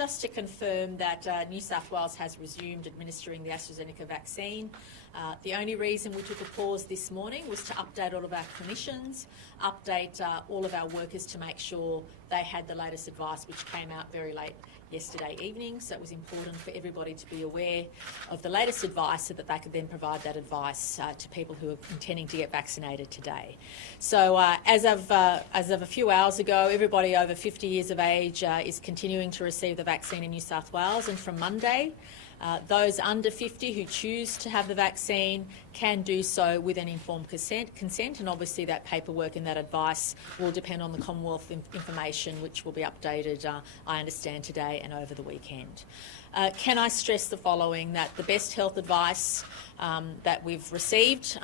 Just to confirm that New South Wales has resumed administering the AstraZeneca vaccine. The only reason we took a pause this morning was to update all of our clinicians, update all of our workers to make sure they had the latest advice, which came out very late yesterday evening. So it was important for everybody to be aware of the latest advice so that they could then provide that advice to people who are intending to get vaccinated today. So as of a few hours ago, everybody over 50 years of age is continuing to receive the vaccine in New South Wales, and from Monday, those under 50 who choose to have the vaccine can do so with an informed consent, and obviously that paperwork and that advice will depend on the Commonwealth information, which will be updated, I understand, today and over the weekend. Can I stress the following, that the best health advice that we've received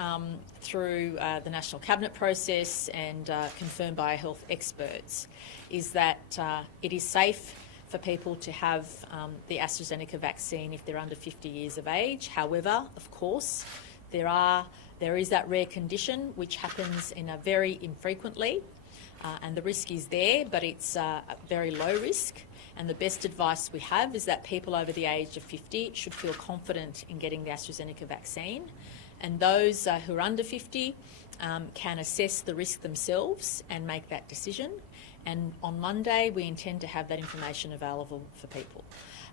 through the National Cabinet process and confirmed by our health experts is that it is safe for people to have the AstraZeneca vaccine if they're under 50 years of age. However, of course, there is that rare condition which happens very infrequently, and the risk is there, but it's a very low risk. And the best advice we have is that people over the age of 50 should feel confident in getting the AstraZeneca vaccine, and those who are under 50 can assess the risk themselves and make that decision. And on Monday, we intend to have that information available for people.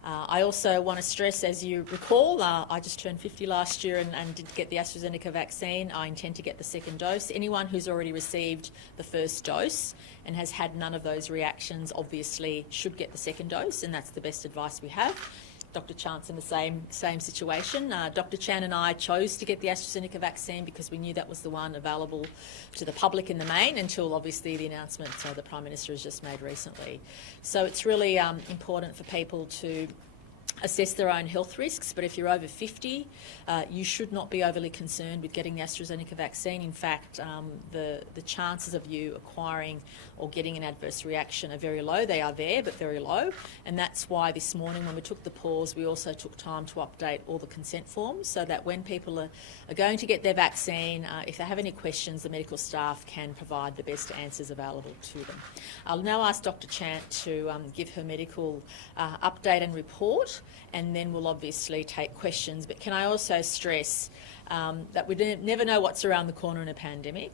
I also want to stress, as you recall, I just turned 50 last year and did get the AstraZeneca vaccine. I intend to get the second dose. Anyone who's already received the first dose and has had none of those reactions obviously should get the second dose, and that's the best advice we have. Dr. Chan's in the same situation. Dr. Chan and I chose to get the AstraZeneca vaccine because we knew that was the one available to the public in the main, until obviously the announcement the Prime Minister has just made recently. So it's really important for people to assess their own health risks, but if you're over 50, you should not be overly concerned with getting the AstraZeneca vaccine. In fact, the chances of you acquiring or getting an adverse reaction are very low. They are there, but very low, and that's why this morning when we took the pause, we also took time to update all the consent forms so that when people are going to get their vaccine, if they have any questions, the medical staff can provide the best answers available to them. I'll now ask Dr. Chan to give her medical update and report, and then we'll obviously take questions. But can I also stress that we never know what's around the corner in a pandemic,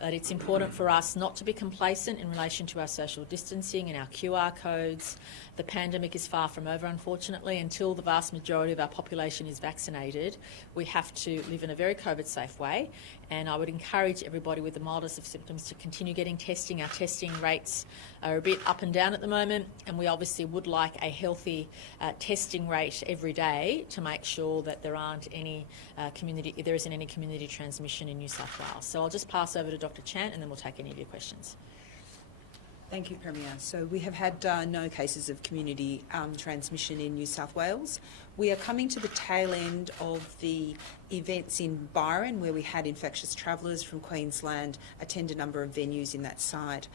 that it's important for us not to be complacent in relation to our social distancing and our QR codes. The pandemic is far from over, unfortunately. Until the vast majority of our population is vaccinated, we have to live in a very COVID-safe way, and I would encourage everybody with the mildest of symptoms to continue getting testing. Our testing rates are a bit up and down at the moment, and we obviously would like a healthy testing rate every day to make sure that there isn't any community transmission in New South Wales. So I'll just pass over to Dr. Chan, and then we'll take any of your questions. Thank you, Premier. So we have had no cases of community transmission in New South Wales. We are coming to the tail end of the events in Byron, where we had infectious travellers from Queensland attend a number of venues in that site.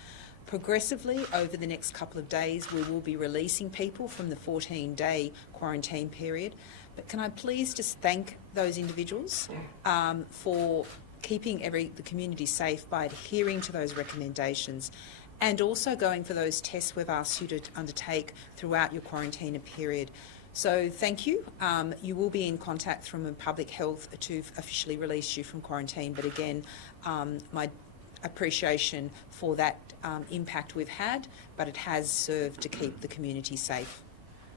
Progressively, over the next couple of days, we will be releasing people from the 14-day quarantine period. But can I please just thank those individuals for keeping the community safe by adhering to those recommendations, and also going for those tests we've asked you to undertake throughout your quarantine period. So thank you. You will be in contact from Public Health to officially release you from quarantine, but again, my appreciation for that impact we've had, but it has served to keep the community safe.